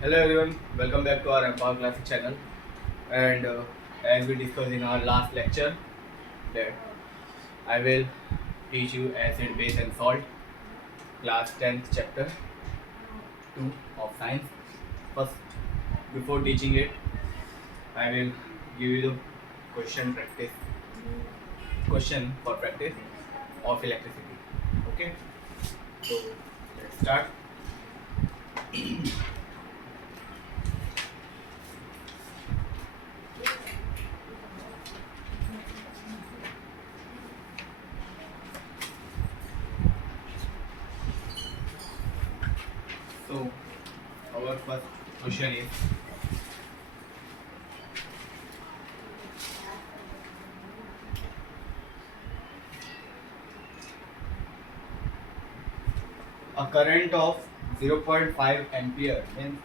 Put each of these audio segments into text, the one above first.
Hello everyone, welcome back to our Empower Classic channel. And as we discussed in our last lecture, that I will teach you acid, base, and salt, class 10th chapter 2 of science. First, before teaching it, I will give you the question practice, question for practice of electricity. Okay, so let's start. So, our first question is a current of 0.5 ampere means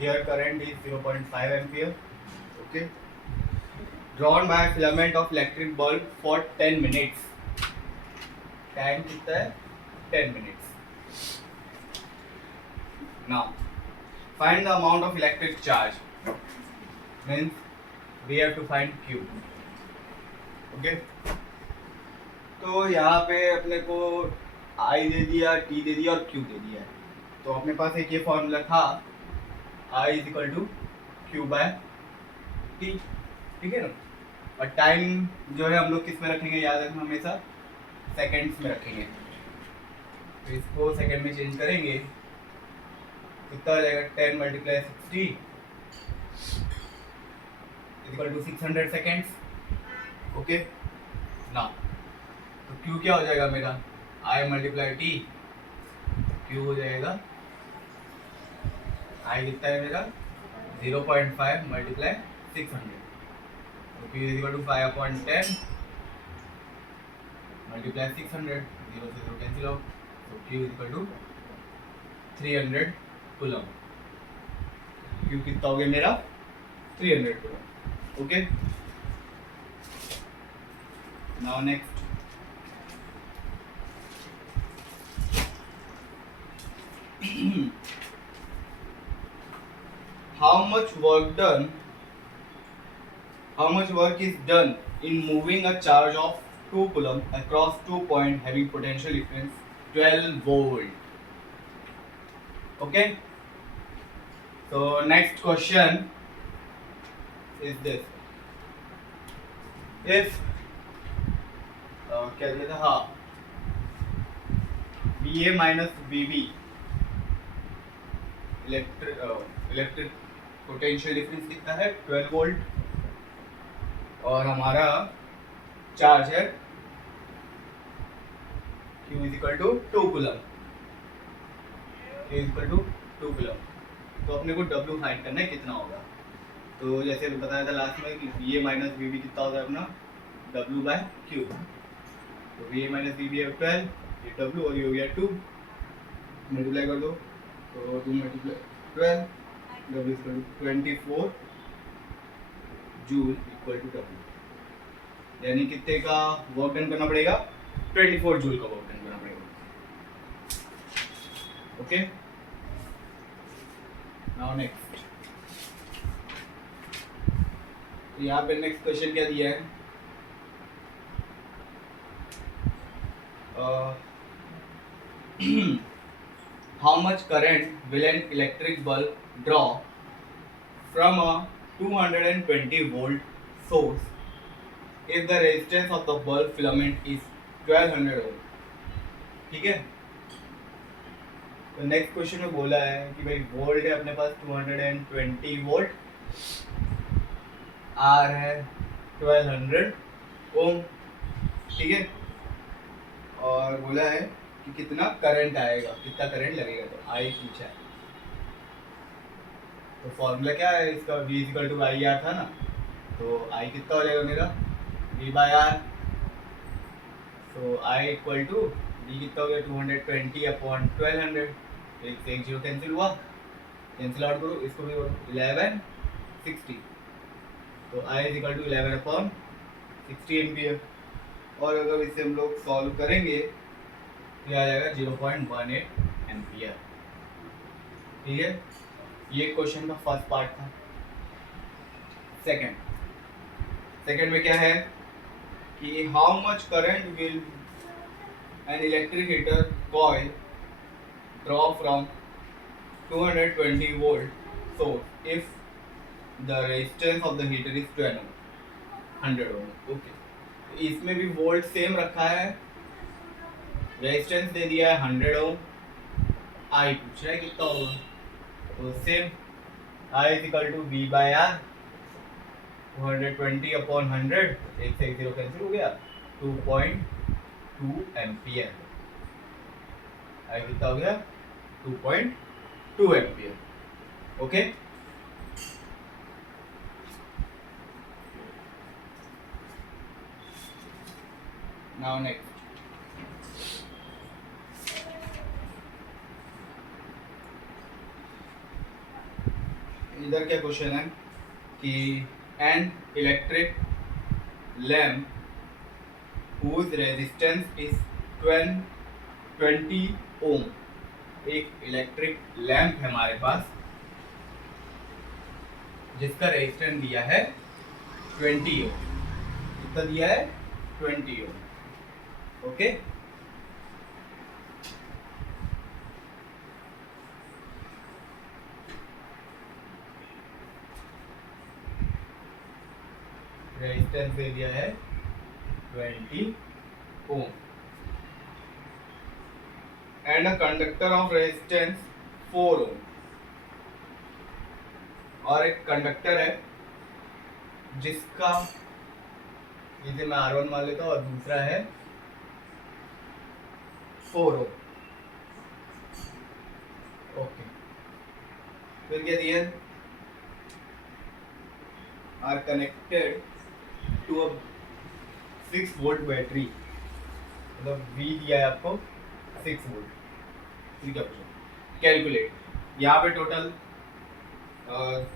here current is 0.5 ampere, okay, drawn by a filament of electric bulb for 10 minutes. Time कितना है 10 minutes. Now find the amount of electric charge, means we have to find Q. okay, तो यहाँ पे अपने को I दे दिया, T दे दिया और Q दे दिया है. तो अपने पास एक ये फॉर्मूला था I is equal to Q by T, ठीक है ना. और टाइम जो है हम लोग किस में रखेंगे, याद रखना हमेशा सेकेंड्स में रखेंगे. तो इसको सेकेंड में चेंज करेंगे, कितना हो जाएगा 10 multiply 60 equal to 600 seconds. Okay ना, तो Q क्या हो जाएगा मेरा, I मल्टीप्लाई टी, Q हो जाएगा I कितना है मेरा 0.5 मल्टीप्लाई 600. तो Q is equal to 5/10 multiply 600, 0 से 0 कैंसिल आउट. तो Q is equal to 300 coulomb. Q कितना हो गया मेरा 300 coulomb. Okay, now next. how much work is done in moving a charge of 2 coulomb across 2 points having potential difference 12 volt. Okay, so next question is this. if क्या दिया था, हाँ, VA minus VB electric potential difference कितना है 12 volt, और हमारा charge है Q is equal to 2 coulomb. Q is equal to 2 coulomb. तो अपने को W फाइंड करना है कितना होगा. तो जैसे बताया था लास्ट में कि VA माइनस VB कितना होगा अपना W बाय Q. तो VA माइनस VB है 12, ये W और ये हो गया 2, मल्टीप्लाई कर दो. तो 2 multiply 12, W equal to 24 joule equal to W. यानी कितने का वर्क डन करना पड़ेगा, 24 जूल का वर्क डन करना पड़ेगा. Okay, now next. यहाँ पे नेक्स्ट क्वेश्चन क्या दिया है, how much current will an electric bulb draw from a 220 volt source if the resistance of the bulb filament is 1200 ohm. ठीक है, तो नेक्स्ट क्वेश्चन में बोला है कि भाई वोल्ट है अपने पास 220 वोल्ट, आर है 1200 ओम, ठीक है, और बोला है कि कितना करंट आएगा, कितना करंट लगेगा. तो आई पूछा है, तो फॉर्मूला क्या है इसका, V equal to I R था ना. तो आई कितना हो जाएगा मेरा V by R. So I equal to V कितना हो गया 220 अपॉन 1200. एक से एक जीरो कैंसिल हुआ, कैंसिल आउट करो, इसको भी 11 60. तो I is equal to 11 upon 60 ampere. और अगर इसे हम लोग सॉल्व करेंगे तो आ जाएगा 0.18 एम्पियर. ठीक है, ये क्वेश्चन का फर्स्ट पार्ट था। सेकंड में क्या है कि how much current will an electric heater coil draw from 220 volt source if the resistance of the heater is 12 ohm 100 ohm. Okay, इसमें भी वोल्ट सेम रखा है, रेजिस्टेंस दे दिया है 100 ओम, आई पूछ रहा है कितना होगा, तो same I equal to V by R 220 upon 100, एक से एक जीरो कैंसिल हो गया, 2.2 एम्पियर। आई कितना हो गया 2.2 एम्पियर। ओके, नाउ नेक्स्ट इधर क्या क्वेश्चन है कि an electric lamp whose resistance is 20 ओम। एक इलेक्ट्रिक लैम्प है हमारे पास जिसका रेजिस्टेंस दिया है 20 ओम। कितना दिया है 20 ओम। ओके, रेजिस्टेंस दे दिया है 20 ohm and a conductor of resistance 4 ओम। और एक कंडक्टर है जिसका, इसे मैं R1 मान लेता हूँ, और दूसरा है 4 ओम। ओके, फिर क्या दिया are connected to a 6 volt battery, मतलब V दिया है आपको 6 वोल्ट। ठीक है, कैलकुलेट। यहाँ पे टोटल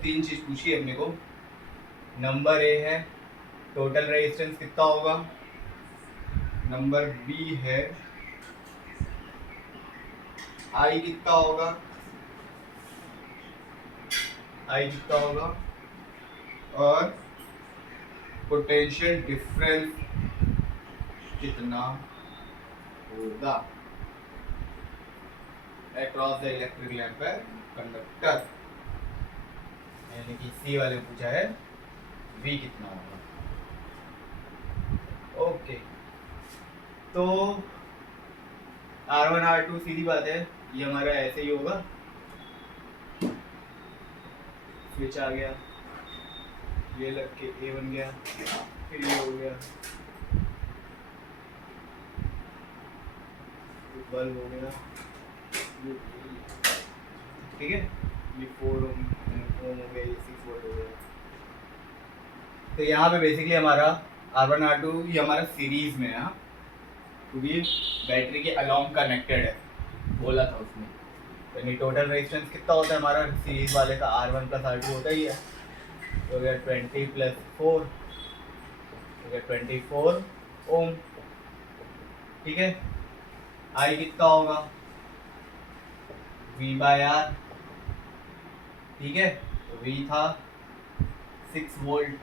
3 चीज पूछी है अपने को। नंबर ए है टोटल रेजिस्टेंस कितना होगा, नंबर बी है आई कितना होगा, और पोटेंशियल डिफरेंस कितना होगा across the electric lamp conductor, यानी कि सी वाले पूछा है V कितना होगा। ओके, तो R1 R2 सीधी बात है, ये हमारा ऐसे ही होगा, स्विच आ गया, ये लग के A बन गया, फिर ये हो गया, बल्ब हो गया, ठीक है, ये 4 ओम हो गया, ये 6 वोल्ट हो गया। तो यहाँ पे बेसिकली हमारा R1 R2 ये हमारा सीरीज में है, क्योंकि बैटरी के अलोंग कनेक्टेड है, बोला था उसमें। यानी टोटल रेजिस्टेंस कितना होता है हमारा सीरीज वाले का, R1 प्लस R2 होता ही है, तो गया 20 प्लस 4, तो गया 24 ओम। ठीक है, आई कितना होगा V बाय आर। ठीक है, तो V था 6 वोल्ट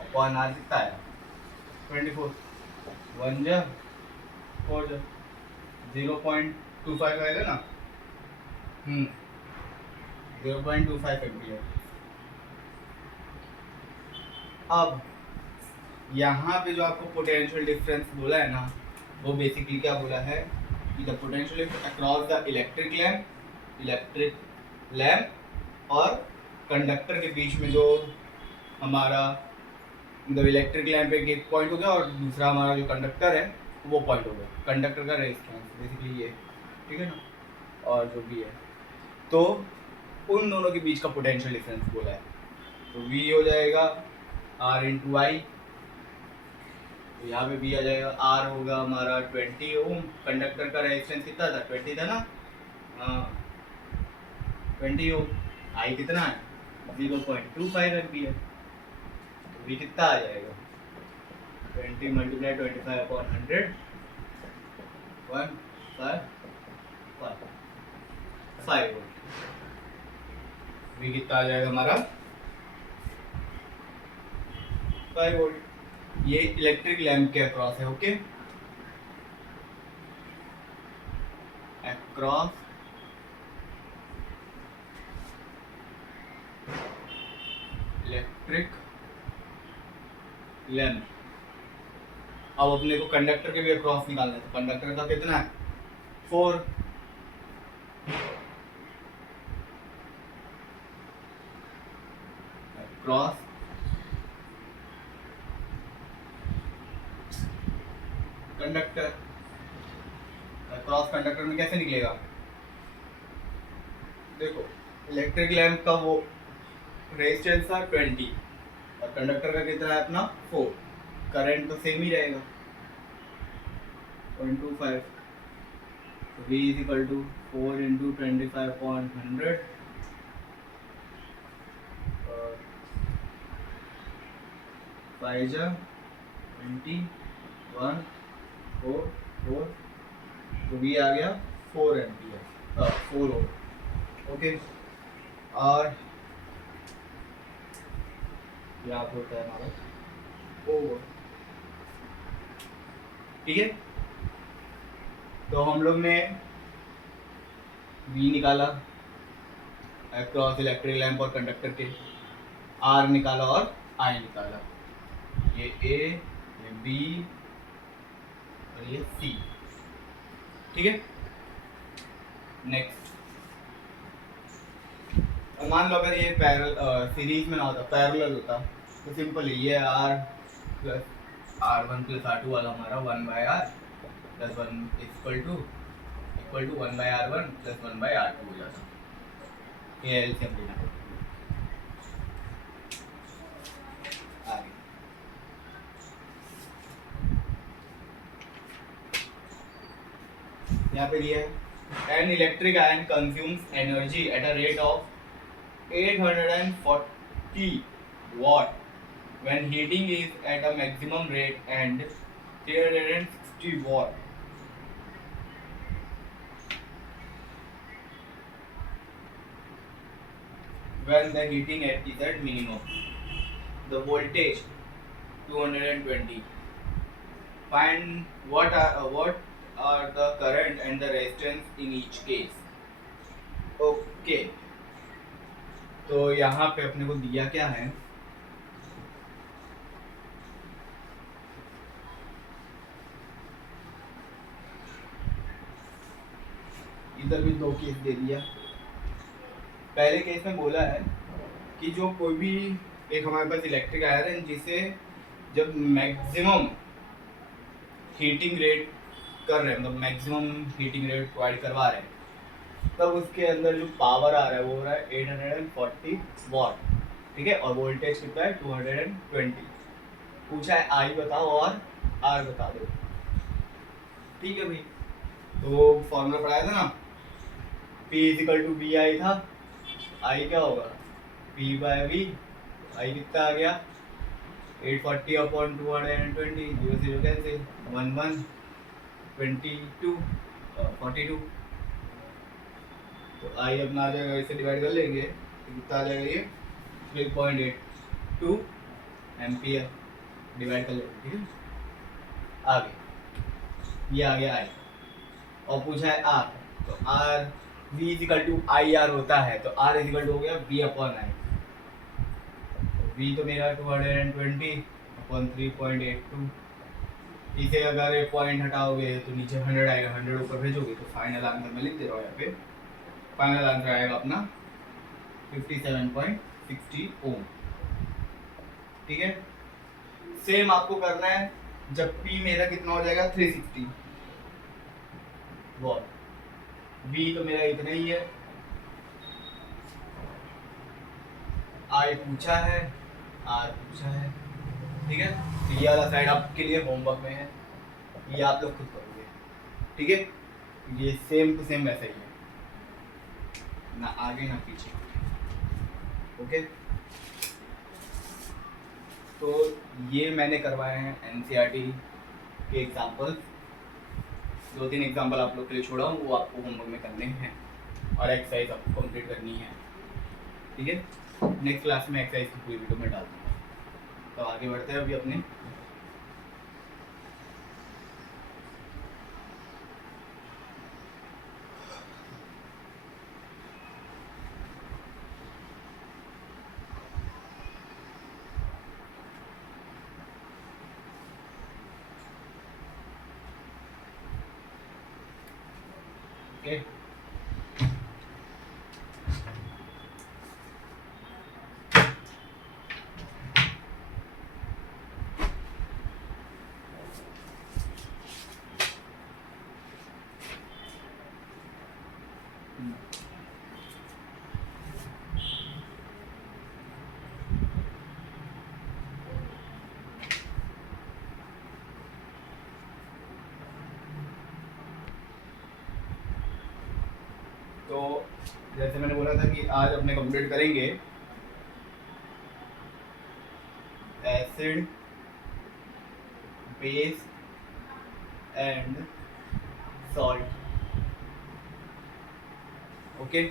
अपॉन आर कितना है 24, 1 जा 4 जा 0.25 आएगा ना, 0.25 एम्पियर। अब यहाँ पे जो आपको पोटेंशियल डिफरेंस बोला है ना, वो बेसिकली क्या बोला है कि the potential across the electric lamp और कंडक्टर के बीच में, जो हमारा मतलब इलेक्ट्रिक लैम्प एक पॉइंट हो गया और दूसरा हमारा जो कंडक्टर है वो पॉइंट हो गया, कंडक्टर का रेजिस्टेंस बेसिकली ये, ठीक है ना, और जो भी है, तो उन दोनों के बीच का पोटेंशियल डिफरेंस बोला है। तो V हो जाएगा R इंटू आई, तो यहाँ पे भी आ जाएगा, R होगा हमारा 20 ओम, कंडक्टर का रेजिस्टेंस कितना था 20 था ना, हाँ 20 ओम, आई कितना है 0.25 एम्पियर, तो V कितना आ जाएगा 20 मल्टीप्लाई 25 अपॉन 100, 155 वोल्ट। वी कितना आ जाएगा हमारा 5 वोल्ट। ये इलेक्ट्रिक लैंप के अक्रॉस है। Okay, across electric lamp. अब अपने को कंडक्टर के भी अक्रॉस निकालना है, तो कंडक्टर का कितना है 4। अक्रॉस कंडक्टर, अक्रॉस कंडक्टर में कैसे निकलेगा, देखो इलेक्ट्रिक लैंप का वो रेजिस्टेंस था 20 और कंडक्टर का कितना है अपना 4, करंट तो सेम ही रहेगा 0.25, V is equal to 4 into 25/100 और 5 जा 20 1 4 4, तो V आ गया 4 एम्पियर 4 ओम। ओके, और यहाँ पे होता है हमारा ओवर। ठीक है, तो हम लोग ने V निकाला अक्रॉस इलेक्ट्रिक लैंप और कंडक्टर के, R निकाला और I निकाला, ये A, ये B और ये C। ठीक है, नेक्स्ट मान लो अगर ये पैरेलल सीरीज में ना होता, पैरेलल होता, तो सिंपल ये R plus R1 plus R2 वाला हमारा 1/R plus 1 equal to 1/R1 plus 1/R2 हो जाता। ये एलसीएम लेना आगे। यहाँ पे दिया है an electric ion consumes energy at a rate of 840 watt when heating is at a maximum rate and 360 watt when the heating is at minimum. The voltage 220. Find what are the current and the resistance in each case. Okay. तो यहाँ पे अपने को दिया क्या है, इधर भी 2 केस दे दिया। पहले केस में बोला है कि जो कोई भी एक हमारे पास इलेक्ट्रिक आयर है जिसे जब मैक्सिमम हीटिंग रेट कर रहे हैं, मतलब मैक्सिमम हीटिंग रेट प्रोवाइड करवा रहे हैं, तब उसके अंदर जो पावर आ रहा है वो हो रहा है 840 वॉट। ठीक है, और वोल्टेज कितना है 220। पूछा है आई बताओ और आर बता दो। ठीक है भाई, तो फॉर्मूला पढ़ाया था ना, P equal to V I था, आई क्या होगा P बाय वी, आई कितना आ गया 840 अपॉन 220, 0 0 कैंसिल 1 1 22 42, तो आई अपना आ जाएगा, इसे डिवाइड कर लेंगे तो कितना आ जाएगा ये 3.82 एम्पियर, डिवाइड कर लेंगे। ठीक है, आगे ये आ गया आई और पूछा है आर, तो R V equal to I R होता है, तो R इजिकल टू हो गया V अपॉन आई। V तो मेरा 220 अपॉन 3.82, इसे अगर एक पॉइंट हटाओगे तो नीचे 100 आएगा, 100 ऊपर भेजोगे तो फाइनल आंसर मैं लिख दे रहा हूँ यहाँ पे, फाइनल आंसर आएगा अपना 57.60 ओम। ठीक है, सेम आपको करना है जब P मेरा कितना हो जाएगा 360 वॉट, V तो मेरा इतना ही है, I पूछा है, R पूछा है। ठीक है, तो ये वाला साइड आपके लिए होमवर्क में है, ये आप लोग खुद करोगे। ठीक है, ये सेम टू सेम वैसा ही है, ना आगे ना पीछे। ओके, तो ये मैंने करवाए हैं एनसीईआरटी के एग्जाम्पल्स, 2-3 एग्जाम्पल आप लोग के लिए छोड़ा हूँ, वो आपको होमवर्क में करने हैं और एक्सरसाइज आपको कंप्लीट करनी है। ठीक है, नेक्स्ट क्लास में एक्सरसाइज की पूरी वीडियो में डाल दूँगा। तो आगे बढ़ते हैं अभी अपने ओके। तो जैसे मैंने बोला था कि आज अपने कंप्लीट करेंगे acid, base and salt. Okay,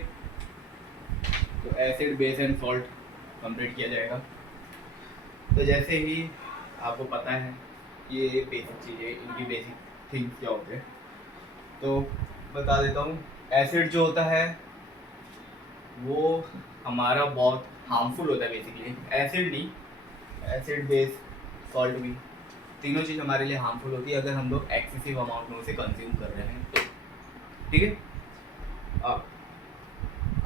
तो acid, base and salt complete किया जाएगा। तो जैसे ही आपको पता है ये बेसिक चीज़ें, इनकी बेसिक थिंग्स क्या होते हैं, तो बता देता हूँ। एसिड जो होता है वो हमारा बहुत हार्मफुल होता है बेसिकली। एसिड नहीं, एसिड, बेस, सॉल्ट भी, तीनों चीज़ हमारे लिए हार्मफुल होती है अगर हम लोग एक्सेसिव अमाउंट में उसे कंज्यूम कर रहे हैं तो। ठीक है, अब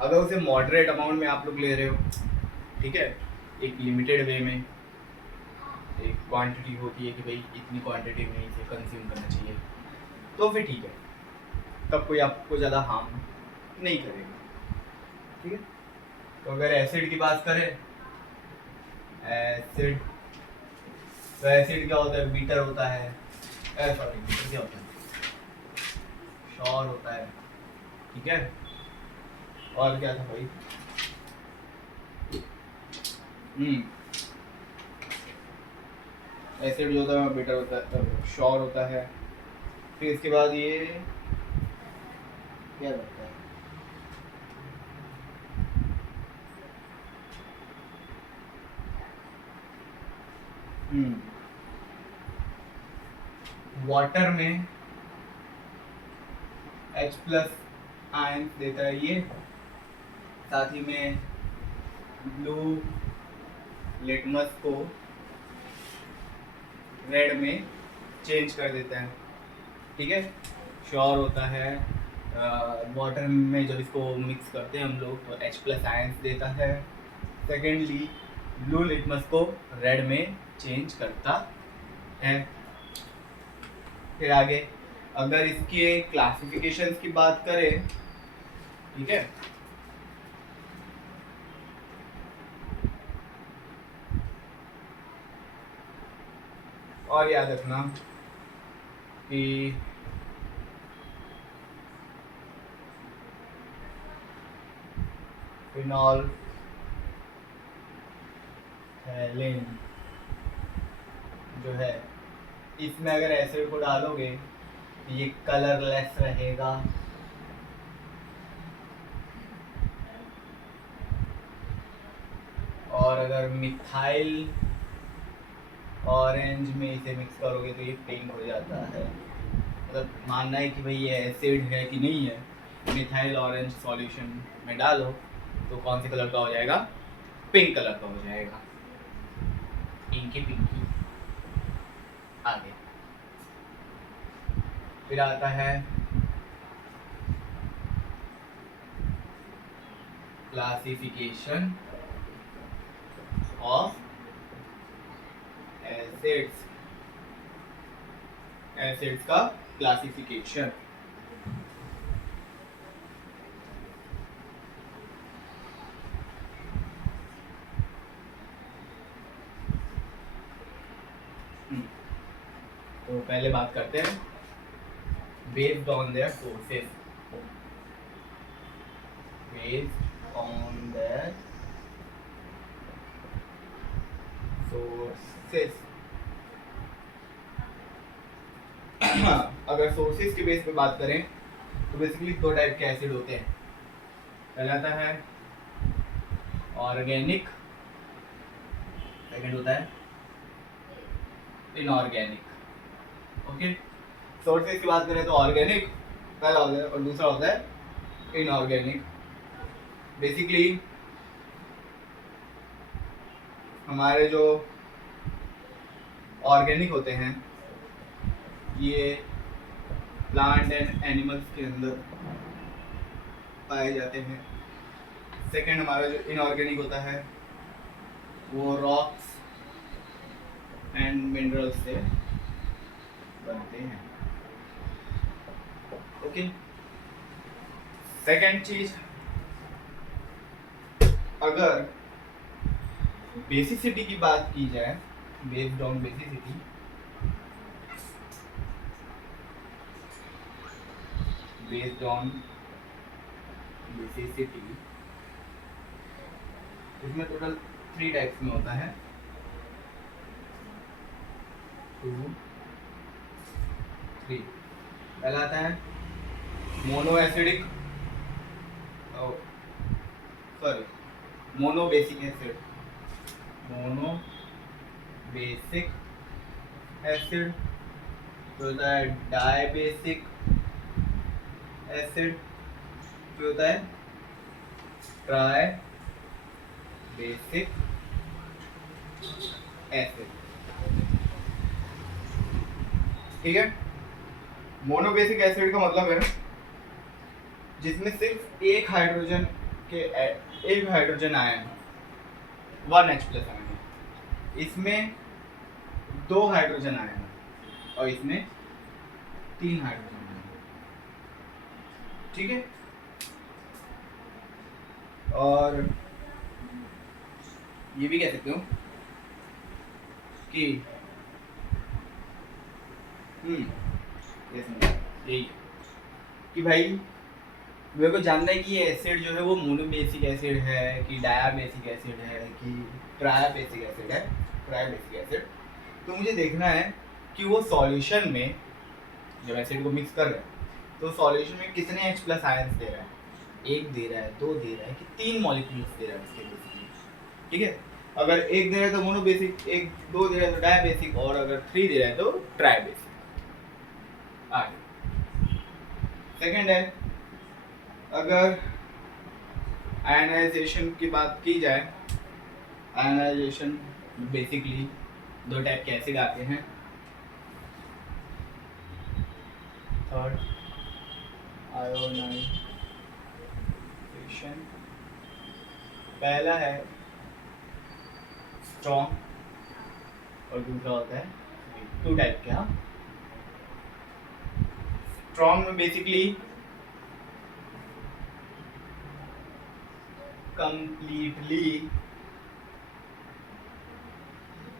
अगर उसे मॉडरेट अमाउंट में आप लोग ले रहे हो, ठीक है, एक लिमिटेड वे में, एक क्वांटिटी होती है कि भाई इतनी क्वांटिटी में इसे कंज्यूम करना चाहिए, तो फिर ठीक है, तब कोई आपको ज़्यादा हार्म नहीं करेगा। ठीक है, तो अगर एसिड की बात करें, एसिड, तो एसिड क्या होता है, बीटर होता है, सॉरी बीटर क्या होता है, श्योर होता है। ठीक है, और क्या था भाई, एसिड जो होता है बीटर होता है, श्योर होता है। फिर इसके बाद ये क्या होता है, वाटर में H+ आयन देता है ये, साथ ही में ब्लू लिटमस को रेड में चेंज कर देता है। ठीक है, श्योर होता है, वाटर में जब इसको मिक्स करते हैं हम लोग तो H+ आयंस देता है। सेकेंडली ब्लू लिटमस को रेड में चेंज करता है। फिर आगे अगर इसके क्लासिफिकेशंस की बात करें, ठीक है, और याद रखना कि फिनॉल हेलिन जो है, इसमें अगर एसिड को डालोगे तो ये कलरलेस रहेगा। और अगर मिथाइल ऑरेंज में इसे मिक्स करोगे तो ये पिंक हो जाता है। मतलब मानना है कि भाई ये एसिड है कि नहीं है, मिथाइल ऑरेंज सॉल्यूशन में डालो तो कौन से कलर का हो जाएगा, पिंक कलर का हो जाएगा। Inky pinky. आगे फिर आता है क्लासिफिकेशन ऑफ एसिड्स, एसिड्स का क्लासिफिकेशन। तो पहले बात करते हैं based on their sources, based on their sources. अगर सोर्सेस के बेस पे बात करें तो बेसिकली दो टाइप के एसिड होते हैं। पहला आता है ऑर्गेनिक, सेकंड होता है इनऑर्गेनिक। ओके, सोर्सेज की बात करें तो ऑर्गेनिक पहला होता है और दूसरा होता है इनऑर्गेनिक। बेसिकली हमारे जो ऑर्गेनिक होते हैं ये प्लांट एंड एनिमल्स के अंदर पाए जाते हैं। सेकंड हमारा जो इनऑर्गेनिक होता है वो रॉक्स एंड मिनरल्स से बनते हैं। ओके, सेकंड चीज, अगर बेसिसिटी की बात की जाए, based on basicity, based on basicity, इसमें टोटल 3 टाइप्स में होता है, 2 3। पहला आता है mono acidic, sorry mono basic acid, mono basic acid, जो होता है डाई बेसिक एसिड, जो होता है ट्राई बेसिक एसिड। ठीक है, मोनो बेसिक एसिड का मतलब है जिसमें सिर्फ एक हाइड्रोजन आयन 1H+ आयन है, इसमें 2 हाइड्रोजन आयन है और इसमें 3 हाइड्रोजन आयन है। ठीक है, और ये भी कह सकते हो कि यही कि भाई मेरे को जानना है कि ये एसिड जो है वो मोनो बेसिक एसिड है कि डाया बेसिक एसिड है कि ट्राया बेसिक एसिड है, ट्राया बेसिक एसिड। तो मुझे देखना है कि वो सॉल्यूशन में जब एसिड को मिक्स कर रहे हैं तो सॉल्यूशन में कितने H+ आयंस दे रहा है, 1 दे रहा है, 2 दे रहा है कि 3 मॉलिक्यूल्स दे रहा है उसके बेसिकली। ठीक है, अगर 1 दे रहा है तो मोनो बेसिक, 1 2 दे रहा है तो डाया बेसिक, और अगर 3 दे रहा है तो ट्राई बेसिक। सेकेंड है, अगर आयनाइजेशन की बात की जाए, आयनाइजेशन बेसिकली 2 टाइप के एसिड आते हैं। थर्ड आयोनाइजेशन, पहला है स्ट्रॉन्ग और दूसरा होता है 2 टाइप के। हाँ, स्ट्रॉन्ग में basically completely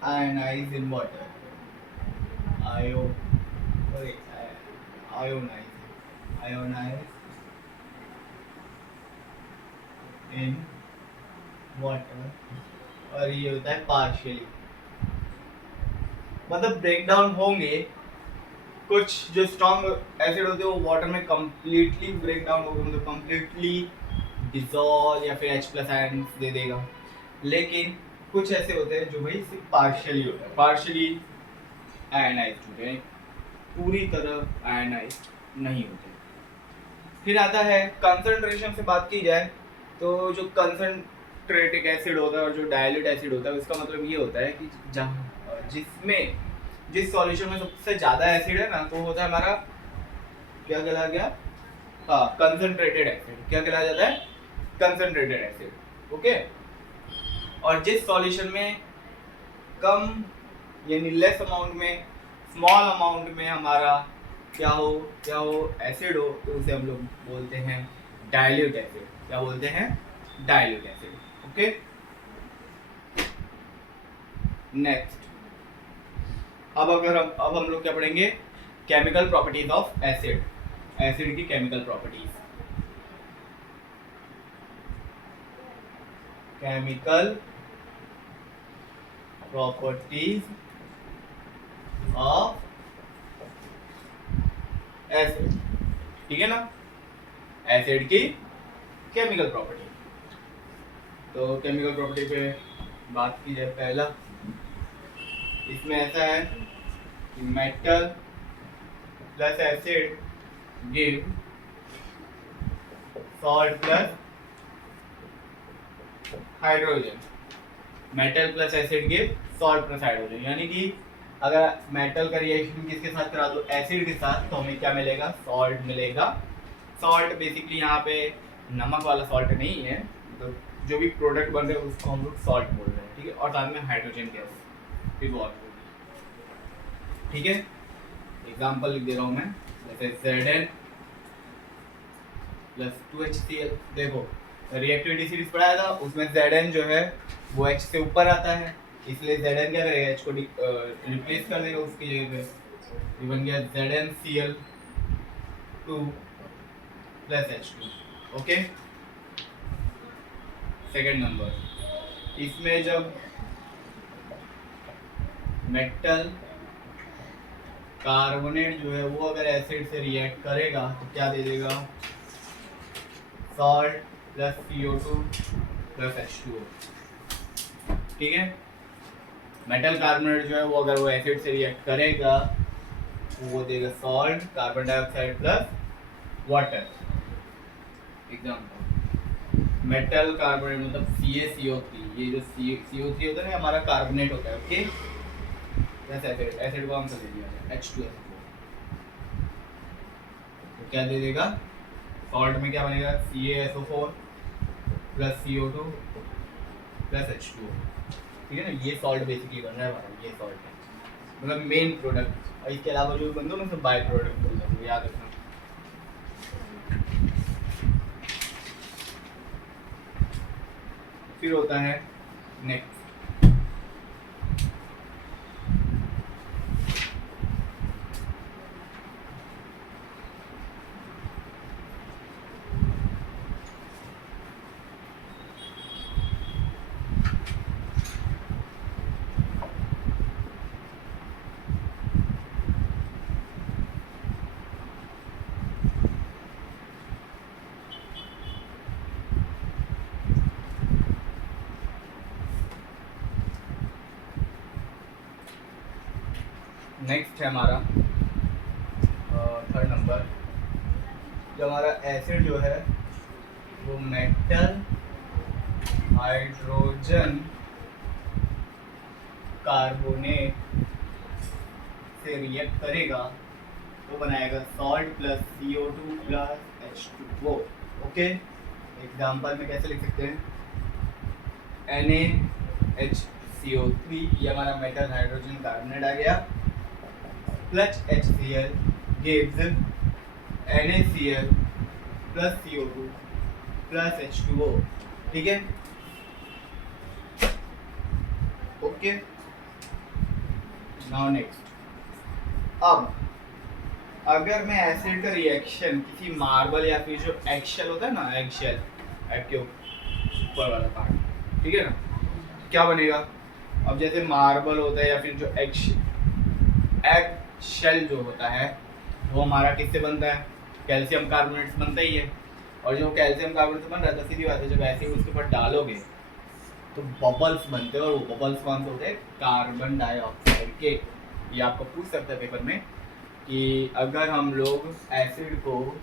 ionized in water, ionized in water, और ये होता है पार्शियली, मतलब ब्रेक डाउन होंगे। कुछ जो स्ट्रॉन्ग एसिड होते हैं वो वाटर में कंप्लीटली ब्रेक डाउन होगा, मतलब कंप्लीटली डिसॉल्व या फिर H+ आयन दे देगा, लेकिन कुछ ऐसे होते हैं जो भाई सिर्फ पार्शियली होता है, पार्शियली आयनाइज्ड होते हैं, पूरी तरह आयनाइज्ड नहीं होते। फिर आता है कंसंट्रेशन से बात की जाए तो जो कंसंट्रेटिक एसिड होता है और जो डाइल्यूट एसिड होता है उसका मतलब ये होता है कि जिस सॉल्यूशन में सबसे ज़्यादा एसिड है ना तो होता है हमारा क्या कहला गया, हाँ कंसंट्रेटेड एसिड। क्या कहला जाता है, कंसंट्रेटेड एसिड। ओके, और जिस सॉल्यूशन में कम यानी लेस अमाउंट में, स्मॉल अमाउंट में हमारा क्या हो एसिड हो तो उसे हम लोग बोलते हैं डाइल्यूट एसिड। क्या बोलते हैं, डाइल्यूट एसिड। ओके, नेक्स्ट अब हम लोग क्या पढ़ेंगे, chemical properties of acid, acid की chemical properties. Chemical properties of acid, ठीक है ना, एसिड की केमिकल प्रॉपर्टी। तो केमिकल प्रॉपर्टी पे बात की जाए, पहला इसमें ऐसा है कि metal plus acid give salt plus hydrogen. Metal plus acid give salt plus hydrogen, यानी कि अगर मेटल का रिएक्शन किसके साथ करा दो, एसिड के साथ, तो हमें क्या मिलेगा, सॉल्ट मिलेगा। सॉल्ट बेसिकली यहाँ पे नमक वाला सॉल्ट नहीं है, तो जो भी प्रोडक्ट बन रहे हैं उसको हम लोग सॉल्ट बोल रहे हैं, ठीक है। और साथ में हाइड्रोजन गैस इवॉल्व होगी, ठीक है। एग्जाम्पल लिख दे रहा हूँ मैं, जैसे Zn प्लस 2HCl। देखो रिएक्टिविटी सीरीज पढ़ाया था, उसमें Zn जो है वो H से ऊपर आता है, इसलिए Zn क्या करेगा, H को रिप्लेस कर देगा उसकी जगह पे, ये बन गया ZnCl2 plus H2। Okay, second number, इसमें जब मेटल कार्बोनेट जो है वो अगर एसिड से रिएक्ट करेगा तो क्या दे देगा, salt plus CO2 plus H2O, ठीक है। मेटल कार्बोनेट जो है वो अगर वो एसिड से रिएक्ट करेगा तो वो देगा salt, carbon dioxide plus water. Example, metal carbonate मतलब CaCO3, ये जो CO3 होता है ना हमारा कार्बोनेट होता है, ओके। एसिड को हम ले लिया H2SO4, तो क्या दे देगा, सॉल्ट में क्या बनेगा, CaSO4 plus CO2 plus H2O, ठीक है ना। ये सॉल्ट बेसिकली बन रहा है हमारा, ये सॉल्ट है मतलब मेन प्रोडक्ट, और इसके अलावा जो बनते हैं ना सब बाय प्रोडक्ट बोलते हैं, याद रखना। फिर होता है नेक्स्ट, नेक्स्ट है हमारा थर्ड नंबर, जो हमारा एसिड जो है वो मेटल हाइड्रोजन कार्बोनेट से रिएक्ट करेगा तो बनाएगा salt plus CO2 plus H2O, okay. Example में कैसे लिख सकते हैं, NaHCO3, ये हमारा मेटल हाइड्रोजन कार्बोनेट आ गया, plus HCl gives NaCl plus CO2 plus H2O, ठीक है, ओके। नाउ नेक्स्ट, अब अगर मैं एसिड का रिएक्शन किसी मार्बल या फिर जो एगशेल होता है ना, एगशेल एग के ऊपर वाला पार्ट, ठीक है ना, क्या बनेगा, अब जैसे मार्बल होता है या फिर जो एग शेल जो होता है वो हमारा किससे बनता है, कैल्शियम कार्बोनेट से बनता ही है। और जो कैल्शियम कार्बोनेट से बन रहा है तो सीधी बात है, जब ऐसे उसके ऊपर डालोगे तो बबल्स बनते हैं, और वो बबल्स कौन से होते हैं, कार्बन डाइऑक्साइड के। ये आपको पूछ सकता है पेपर में कि अगर हम लोग एसिड को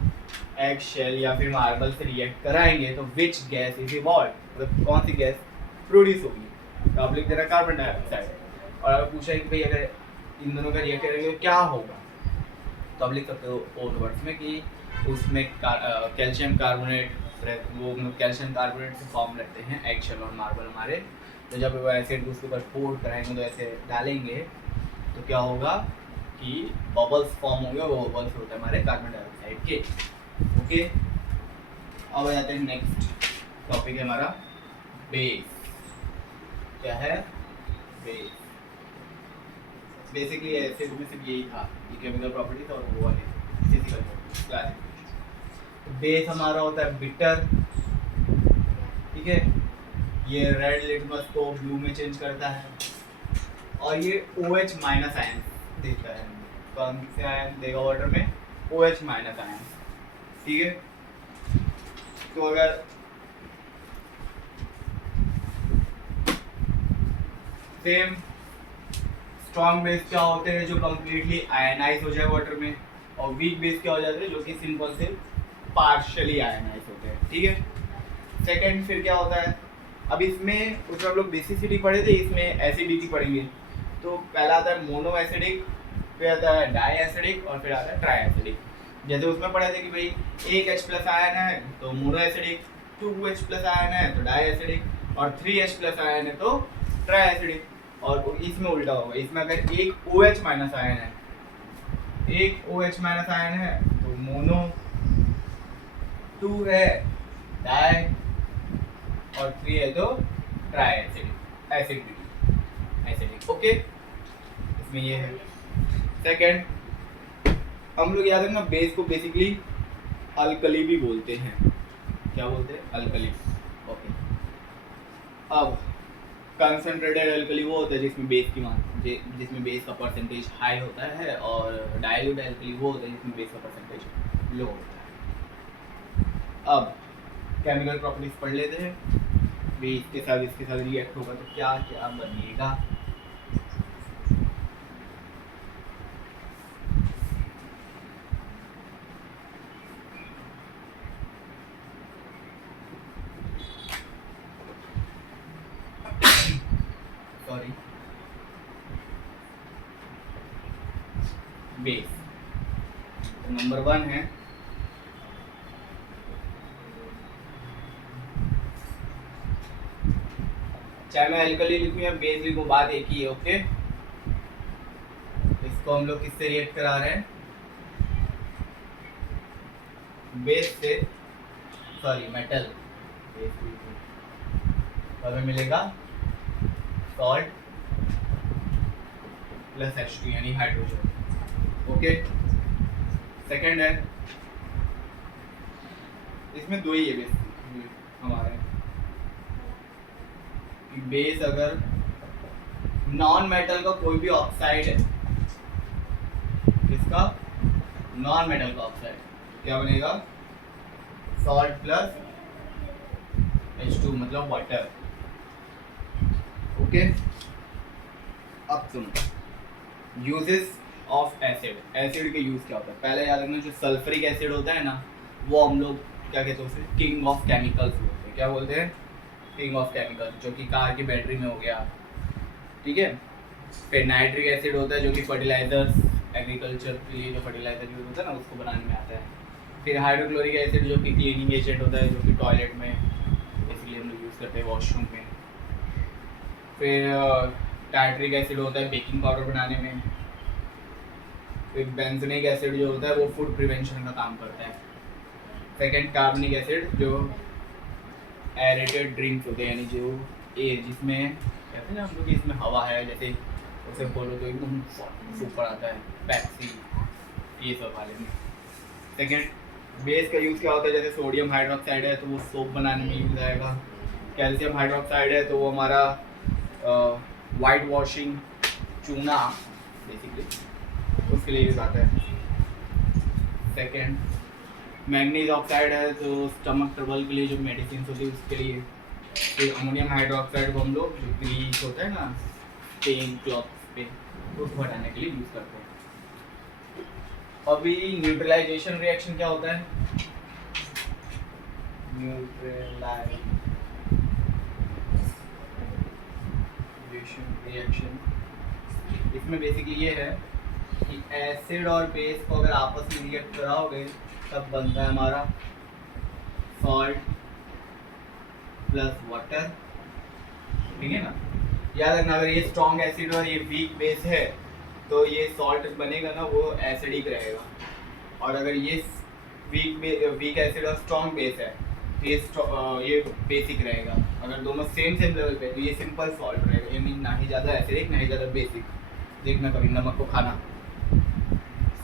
एग शेल या फिर मार्बल से रिएक्ट कराएंगे तो विच गैस इज इवॉल्व, मतलब कौन सी गैस प्रोड्यूस होगी, तो आप लिख दे रहे कार्बन डाइऑक्साइड। और अगर पूछा है कि भाई अगर इन दोनों का रिएक्ट करेंगे तो क्या होगा, तो आप लिख सकते हो ओन वर्ड्स में कि उसमें कैल्शियम कार्बोनेट, वो कैल्शियम कार्बोनेट से फॉर्म रहते हैं एग शेल और मार्बल हमारे। तो जब वो एसिड उसके ऊपर पोर कराएंगे तो ऐसे डालेंगे तो क्या होगा कि बबल्स फॉर्म होंगे, वो बबल्स होते हैं हमारे कार्बन डाइऑक्साइड के, ओके। अब आ जाते हैं नेक्स्ट टॉपिक है हमारा बेस। क्या है, बेस। बेसिकली एसिड में सिर्फ यही था, ये केमिकल प्रॉपर्टी था और वो वाले फिजिकल प्रॉपर्टी। बेस हमारा होता है बिटर, ठीक है, ये रेड लिटमस को ब्लू में चेंज करता है, और ये OH माइनस आयन देता है, कौन से आयन देगा वाटर में, OH माइनस आयन, ठीक है। तो अगर सेम स्ट्रॉन्ग बेस क्या होते हैं, जो कम्प्लीटली आयनाइज हो जाए वाटर में, और वीक बेस क्या हो जाते हैं, जो कि सिंपल से पार्शियली आयनाइज होते हैं। ठीक है। सेकंड फिर क्या होता है, अब इसमें उसमें हम लोग बेसिसिटी पढ़े थे, इसमें एसिडिटी पढ़ेंगे। तो पहला आता है मोनो एसिडिक, फिर आता है डाई एसिडिक, और फिर आता है ट्राई एसिडिक। जैसे उसमें पढ़े थे कि भाई एक H प्लस आयन है तो mono acidic, 2H plus ion है तो डाई एसिडिक, और 3H प्लस आयन है तो ट्राई एसिडिक। और इसमें उल्टा होगा, इसमें अगर एक OH माइनस आयन है, एक OH माइनस आयन है तो मोनो, 2 है डाई, और 3 है तो ट्राई एसिडिक, एसिडिक। ओके, इसमें ये है। सेकंड, हम लोग याद रखना बेस को बेसिकली अल्कली भी बोलते हैं। क्या बोलते हैं? अल्कली। ओके। अब कंसंट्रेटेड अल्कली वो होता है जिसमें बेस की जिसमें बेस का परसेंटेज हाई होता है, और डाइल्यूट अल्कली वो होता है जिसमें बेस का परसेंटेज लो होता है। अब केमिकल प्रॉपर्टीज पढ़ लेते हैं। भी इसके साथ रिएक्ट होगा तो क्या क्या बनेगा। सॉरी, बेस तो नंबर 1 है चाहे मैं अल्कली लिखूं या बेस लिखूं, बात एक ही है। ओके, इसको हम लोग किससे रिएक्ट करा रहे हैं? बेस से, सॉरी मेटल। तो हमें मिलेगा सॉल्ट प्लस H2 यानी हाइड्रोजन। ओके। सेकंड है, इसमें दो ही है बेस हमारे। बेस अगर नॉन मेटल का कोई भी ऑक्साइड है, इसका नॉन मेटल का ऑक्साइड क्या बनेगा? सॉल्ट प्लस H2 मतलब वाटर। ओके। अब सुनो, यूजेस ऑफ एसिड। एसिड के यूज क्या होता है पहले याद रखना। जो सल्फ्रिक एसिड होता है ना, वो हम लोग क्या कहते हैं उसे? किंग ऑफ केमिकल्स बोलते हैं। क्या बोलते हैं? किंग ऑफ केमिकल्स, जो कि कार की बैटरी में हो गया। ठीक है। फिर नाइट्रिक एसिड होता है जो कि फर्टिलाइजर्स, एग्रीकल्चर के लिए जो फर्टिलाइजर यूज होता है ना, उसको बनाने में आता है। फिर हाइड्रोक्लोरिक एसिड जो कि क्लीनिंग एजेंट होता है, जो कि टॉयलेट में इसलिए हम लोग यूज़ करते हैं, वॉशरूम में। फिर टाइट्रिक एसिड होता है बेकिंग पाउडर बनाने में। फिर बेंजोनिक एसिड जो होता है वो फूड प्रिवेंशन का काम करता है। सेकेंड, कार्बनिक एसिड जो एरेटेड ड्रिंक्स होते हैं, यानी जो जिसमें कहते हैं ना हम लोग इसमें हवा है, जैसे उसे बोलो तो एकदम सुपर आता है, पेप्सी, ये सब वाले में। सेकेंड, बेस का यूज़ क्या होता है? जैसे सोडियम हाइड्रोक्साइड है तो वो सोप बनाने में यूज़ आएगा। कैल्शियम हाइड्रोक्साइड है तो वो हमारा वाइट वॉशिंग, चूना बेसिकली, उसके लिए यूज़ आता है। सेकेंड, मैग्नीज ऑक्साइड है तो स्टमक ट्रबल के लिए, जो मेडिसिन होती है उसके लिए। फिर अमोनियम हाइड्रोक्साइड को हम लोग जो ग्रीस होता है ना पेन क्लॉथ्स पे, उसको हटाने के लिए यूज़ करते हैं। अभी न्यूट्रलाइजेशन रिएक्शन क्या होता है? न्यूट्रलाइजेशन रिएक्शन, इसमें बेसिकली ये है कि एसिड और बेस को अगर आपस में रिएक्ट कराओगे तब बनता है हमारा सॉल्ट प्लस वाटर। ठीक है ना? याद रखना, अगर ये स्ट्रॉन्ग एसिड और ये वीक बेस है तो ये सॉल्ट बनेगा ना, वो एसिडिक रहेगा। और अगर ये वीक एसिड और स्ट्रॉन्ग बेस है तो ये बेसिक रहेगा। अगर दोनों सेम लेवल पे तो ये सिंपल सॉल्ट रहेगा, यानी ना ही ज़्यादा एसिडिक ना ही ज़्यादा बेसिक। देखना कभी नमक को खाना,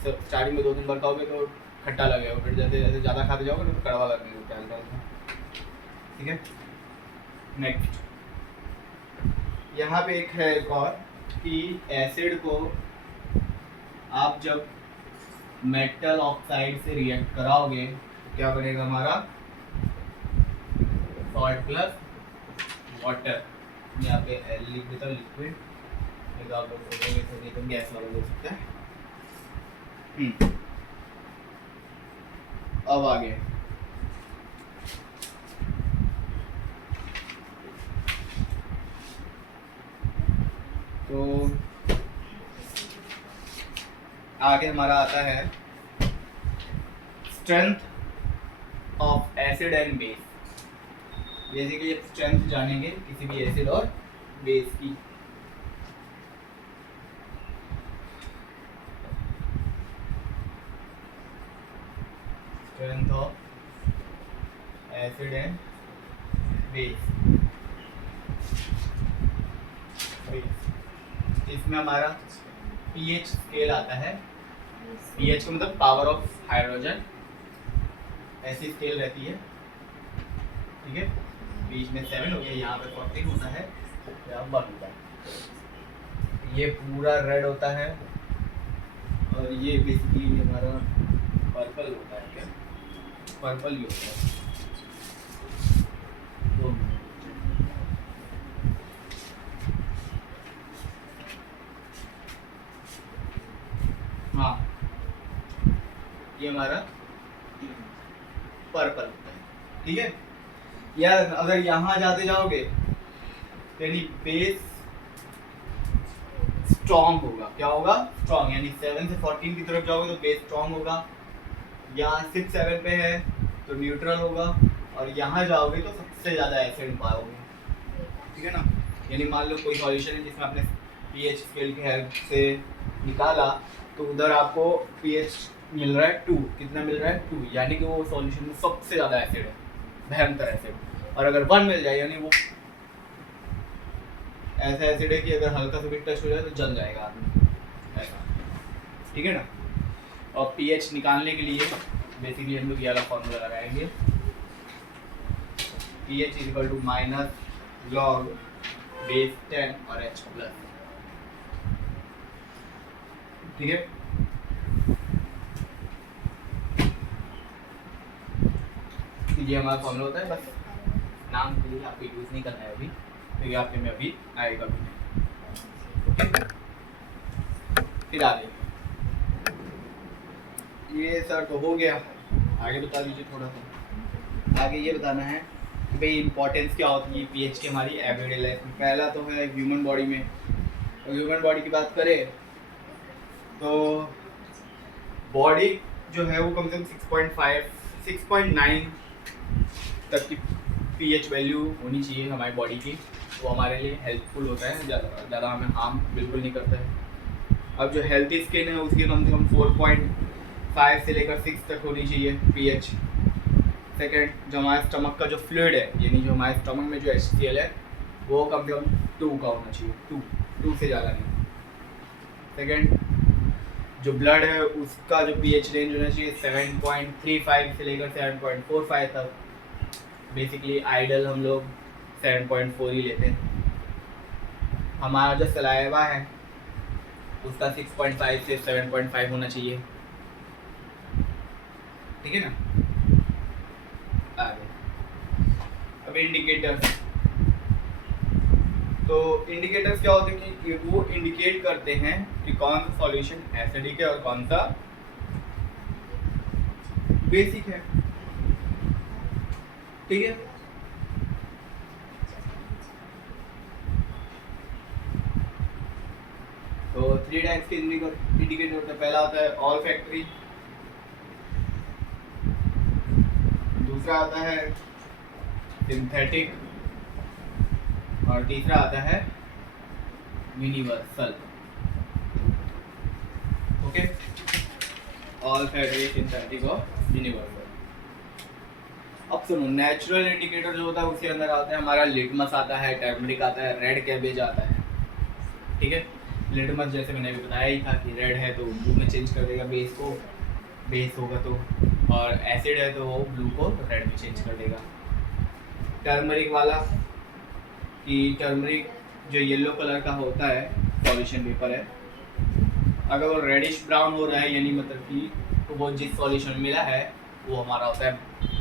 स्टार्टिंग में 2-3 बार खाओगे तो खट्टा लगेगा, फिर जैसे जैसे ज़्यादा खाते जाओगे तो कड़वा लगने लगता है हल्का। ठीक है। नेक्स्ट, यहाँ पे एक है एक और कि एसिड को आप जब मेटल ऑक्साइड से रिएक्ट कराओगे तो क्या बनेगा हमारा? Salt plus water. यहाँ पे L लिख देता हूँ, लिक्विड नहीं तो आप लोग सोचेंगे तो गैस वाला हो सकता है। अब आगे तो आगे हमारा आता है strength of acid and base. Basically strength जानेंगे किसी भी एसिड और बेस की। Strength of acid and base. इसमें हमारा पीएच स्केल आता है। पीएच का मतलब पावर ऑफ हाइड्रोजन, ऐसी स्केल रहती है, ठीक है। बीच में 7 हो गया, यहाँ पे 14 होता है, यहाँ 1 होता है। ये पूरा रेड होता है और ये बेसिकली हमारा पर्पल होता है। क्या पर्पल ही होता है। हाँ, ये हमारा पर्पल होता है, ठीक है। या अगर यहाँ जाते जाओगे यानी बेस स्ट्रॉन्ग होगा। क्या होगा? स्ट्रॉन्ग। यानी 7 से 14 की तरफ जाओगे तो बेस स्ट्रॉन्ग होगा। यहाँ 6 7 पे है तो न्यूट्रल होगा, और यहाँ जाओगे तो सबसे ज़्यादा एसिड पाओगे, ठीक है ना। यानी मान लो कोई सॉल्यूशन है जिसमें आपने पीएच स्केल की हेल्प से निकाला, तो उधर आपको पीएच मिल रहा है 2। कितना मिल रहा है? 2। यानी कि वो सॉल्यूशन में सबसे ज़्यादा एसिड है, भयंकर एसिड। और अगर 1 मिल जाए यानी वो ऐसा एसिड है कि अगर हल्का सा भी टच हो जाए तो जल जाएगा आदमी, ऐसा, ठीक है ना। और पीएच निकालने के लिए बेसिकली हम लोग ये वाला फॉर्मूला लगाएंगे, pH equal to minus log base 10 और H प्लस, ठीक है। ये हमारा फॉर्मूला होता है, बस नाम के लिए आपको यूज़ नहीं करना है अभी, तो ये आपके में अभी आएगा भी नहीं। फिर आगे ये सर तो हो गया, आगे बता दीजिए थोड़ा सा। आगे ये बताना है कि भाई इंपॉर्टेंस क्या होती है पीएच की हमारी एवरीडे लाइफ में। पहला तो है ह्यूमन बॉडी में। तो ह्यूमन बॉडी की बात करें तो बॉडी जो है वो कम से कम 6.5 6.9 तक की पीएच वैल्यू होनी चाहिए हमारी बॉडी की। वो हमारे लिए हेल्पफुल होता है, ज़्यादा हमें हार्म बिल्कुल नहीं करता है। अब जो हेल्थी स्किन है उसकी कम से कम 4.5 से लेकर 6 तक होनी चाहिए पीएच। सेकंड, जो हमारे स्टमक का जो फ्लूइड है, यानी जो हमारे स्टमक में जो HCl है वो कम से कम 2 का होना चाहिए, 2 से ज़्यादा नहीं। सेकंड, जो ब्लड है उसका जो पीएच रेंज होना चाहिए 7.35 से लेकर 7.45 तक। बेसिकली आइडल हम लोग 7.4 ही लेते हैं। हमारा जो सलाइवा है उसका 6.5 से 7.5 होना चाहिए, ठीक है ना। आगे अब इंडिकेटर्स। तो इंडिकेटर्स क्या होते हैं कि वो इंडिकेट करते हैं कि कौन सा सॉल्यूशन एसिडिक है और कौन सा बेसिक है, ठीक है। तो 3 टाइप्स के इंडिकेटर होते हैं। पहला होता है ऑल फैक्ट्री, दूसरा आता है सिंथेटिक, और तीसरा आता है universal. Okay, all factory, synthetic और यूनिवर्सल। अब सुनो, नेचुरल इंडिकेटर जो होता है उसके अंदर आता है हमारा लिटमस आता है, टर्मरिक आता है, रेड कैबेज आता है, ठीक है। लिटमस जैसे मैंने अभी बताया ही था कि रेड है तो ब्लू में चेंज कर देगा बेस को, बेस होगा तो, और एसिड है तो वो ब्लू को रेड में चेंज कर देगा। टर्मरिक वाला कि टर्मरिक जो येलो कलर का होता है सॉल्यूशन पेपर है, अगर वो रेडिश ब्राउन हो रहा है यानी मतलब कि तो वो जिस सॉल्यूशन मिला है वो हमारा होता है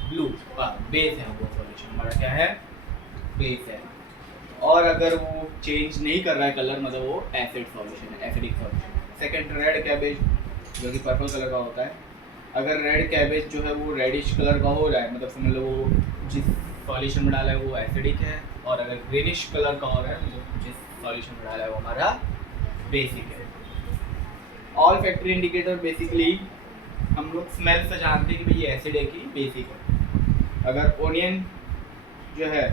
ब्लू का बेस है। वो सॉल्यूशन हमारा क्या है? बेस है। और अगर वो चेंज नहीं कर रहा है कलर, मतलब वो एसिड सॉल्यूशन है, acidic solution. Second red cabbage जो कि पर्पल कलर का होता है। अगर रेड कैबेज जो है वो रेडिश कलर का हो रहा है, मतलब समझ लो वो जिस सॉल्यूशन में डाला है वो एसिडिक है, और अगर ग्रीनिश कलर का हो रहा है मतलब जिस सॉल्यूशन में डाला है वो हमारा बेसिक है। ऑल फैक्ट्री इंडिकेटर बेसिकली हम लोग स्मेल से जानते हैं कि भाई ये एसिड है कि बेसिक है। अगर ओनियन जो है,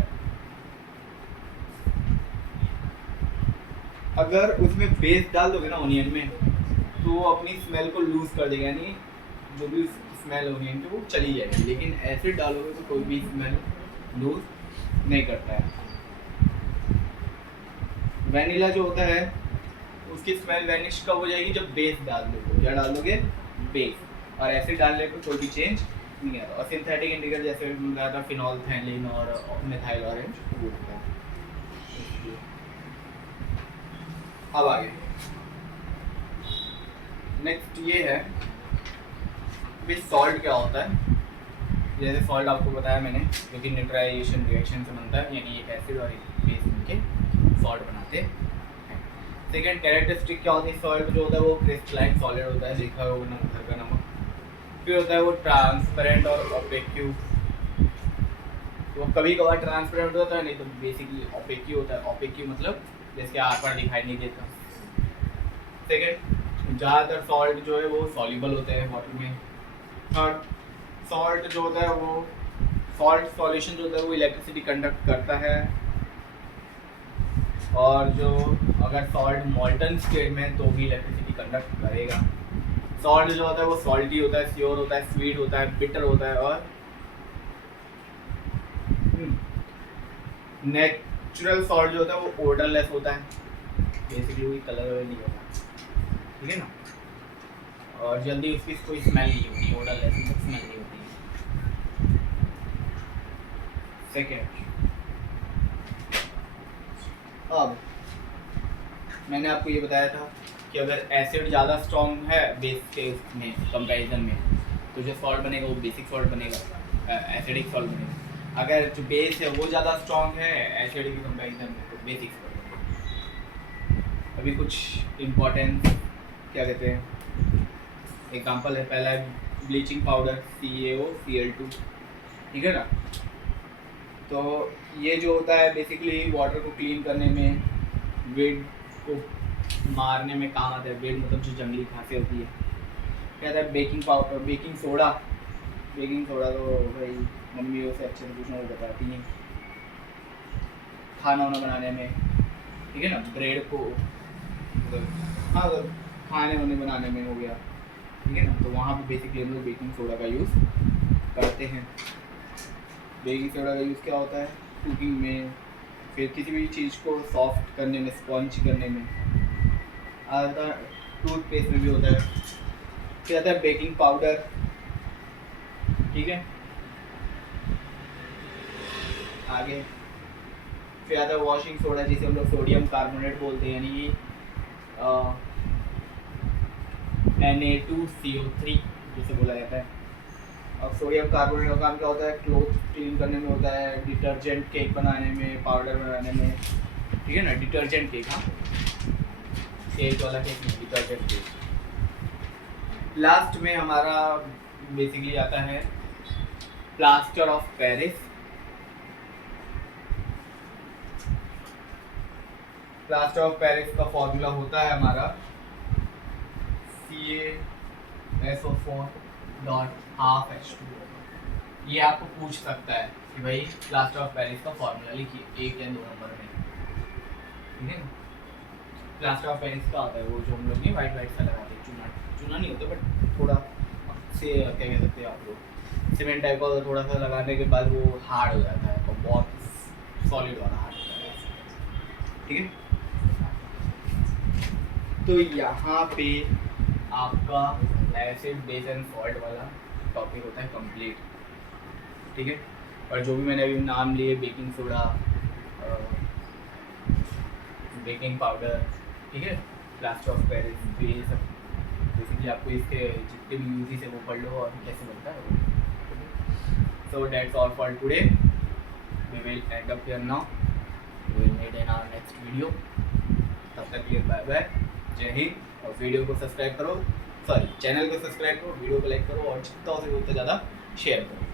अगर उसमें बेस डाल दोगे ना ओनियन में, तो वो अपनी स्मेल को लूज कर देगा, यानी जो भी स्मेल ओनियन की वो चली जाएगी। लेकिन एसिड डालोगे तो कोई भी स्मेल लूज नहीं करता है। वैनिला जो होता है उसकी स्मेल वैनिश कब हो जाएगी, जब बेस डाल दोगे। क्या डाल दोगे, बेस। और एसिड डालने पर कोई भी चेंज नहीं आता। और सिंथेटिक इंडिकेटर जैसे बताया था फिनोल्फथैलीन और मिथाइल ऑरेंज वो होता है। अब आगे नेक्स्ट ये है कि सॉल्ट क्या होता है। जैसे सॉल्ट आपको बताया मैंने, जो कि न्यूट्रलाइजेशन रिएक्शन से बनता है, यानी एक एसिड और एक बेस मिलके सॉल्ट बनाते हैं। सेकेंड कैरेक्टरिस्टिक क्या होती है, सॉल्ट जो होता है वो क्रिस्टलाइन सॉलिड होता है, देखा होगा नमक का नमक। फिर होता है वो ट्रांसपेरेंट और ओपेक्यू। वो कभी कभार ट्रांसपेरेंट होता है, नहीं तो बेसिकली ओपेक्यू होता है। ओपेक्यू मतलब जिसके आर पार दिखाई नहीं देता। सेकेंड, ज़्यादातर सॉल्ट जो है वो सॉल्युबल होते हैं वाटर में। थर्ड, सॉल्ट जो होता है वो सॉल्ट सॉल्यूशन जो होता है वो इलेक्ट्रिसिटी कंडक्ट करता है। और जो अगर सॉल्ट मॉल्टन स्टेट में तो भी इलेक्ट्रिसिटी कंडक्ट करेगा। सॉल्ट जो होता है वो सॉल्टी होता है, स्योर होता है, स्वीट होता है, बिटर होता है, और नेचुरल सॉल्ट जो होता है वो ओडरलेस होता है, बेसिकली वही कलर नहीं होता, ठीक है ना। और जल्दी उसकी कोई स्मेल नहीं होती, ओडरलेस मतलब स्मेल नहीं होती है। सेकेंड, अब मैंने आपको ये बताया था कि अगर एसिड ज़्यादा स्ट्रॉन्ग है बेस के में कंपैरिजन में, तो जो सॉल्ट बनेगा वो बेसिक सॉल्ट बनेगा, एसिडिक सॉल्ट बनेगा। अगर जो बेस है वो ज़्यादा स्ट्रॉन्ग है एसिड के कंपैरिजन में, तो बेसिक सॉल्ट बनेगा। अभी कुछ इम्पोर्टेंट क्या कहते हैं एग्जांपल है। पहला है ब्लीचिंग पाउडर CaOCl2, ठीक है ना। तो ये जो होता है बेसिकली वाटर को क्लीन करने में, वेड को मारने में काम आता है। वेड मतलब जो जंगली घासें होती है। क्या था baking powder, baking soda. Baking soda तो भाई मम्मियों से अच्छे से पूछना वो बताती हैं खाना वाना बनाने में, ठीक है ना। ब्रेड को हाँ खाने वाने बनाने में हो गया, ठीक है ना। तो वहाँ पे बेसिकली हम लोग बेकिंग सोडा का यूज़ करते हैं। बेकिंग सोडा का यूज़ क्या होता है कुकिंग में, फिर किसी भी चीज़ को सॉफ्ट करने में, स्पॉन्ज करने में आता है। टूथपेस्ट में भी होता है। फिर आता है बेकिंग पाउडर, ठीक है। आगे फिर आता है वॉशिंग सोडा, जिसे हम लोग सोडियम कार्बोनेट बोलते हैं, यानी कि Na2CO3 जिसे बोला जाता है। अब सोडियम कार्बोनेट का काम क्या होता है, क्लोथ क्लीन करने में होता है, डिटर्जेंट केक बनाने में, पाउडर बनाने में, ठीक है ना। डिटर्जेंट केक, हाँ केक वाला केक नहीं, डिटर्जेंट केक। लास्ट में हमारा बेसिकली आता है plaster of Paris. Plaster of Paris का फॉर्मूला होता है हमारा CaSO4.12H2। ये आपको पूछ सकता है कि भाई प्लास्टर ऑफ पेरिस का फॉर्मूला लिखिए 1 या 2 नंबर में, ठीक है ना। प्लास्टर ऑफ पेरिस का होता है वो जो हम लोग नहीं वाइट वाइट सा लगाते हैं, चूना चूना नहीं होता बट थोड़ा से क्या कह सकते हैं आप लोग, सीमेंट टाइप का थोड़ा सा लगाने के बाद वो हार्ड हो जाता है, तो बहुत सॉलिड वाला हार्ड होता है, ठीक है। तो यहाँ पे आपका एसिड बेस एंड सॉल्ट वाला टॉपिक होता है कंप्लीट, ठीक है। और जो भी मैंने अभी नाम लिए, बेकिंग सोडा, बेकिंग पाउडर, ठीक है, प्लास्टर ऑफ पेरिस, तो ये सब बेसिकली आपको इसके जितने भी यूजेस है वो पढ़ लो और कैसे बनता है वो। So that's all for today, we will end up here now. We will meet in our next video. तब तक के लिए बाय बाय, जय हिंद। और वीडियो को सब्सक्राइब करो, सॉरी चैनल को सब्सक्राइब करो, वीडियो को लाइक करो और जितना हो सके उतना ज़्यादा शेयर करो।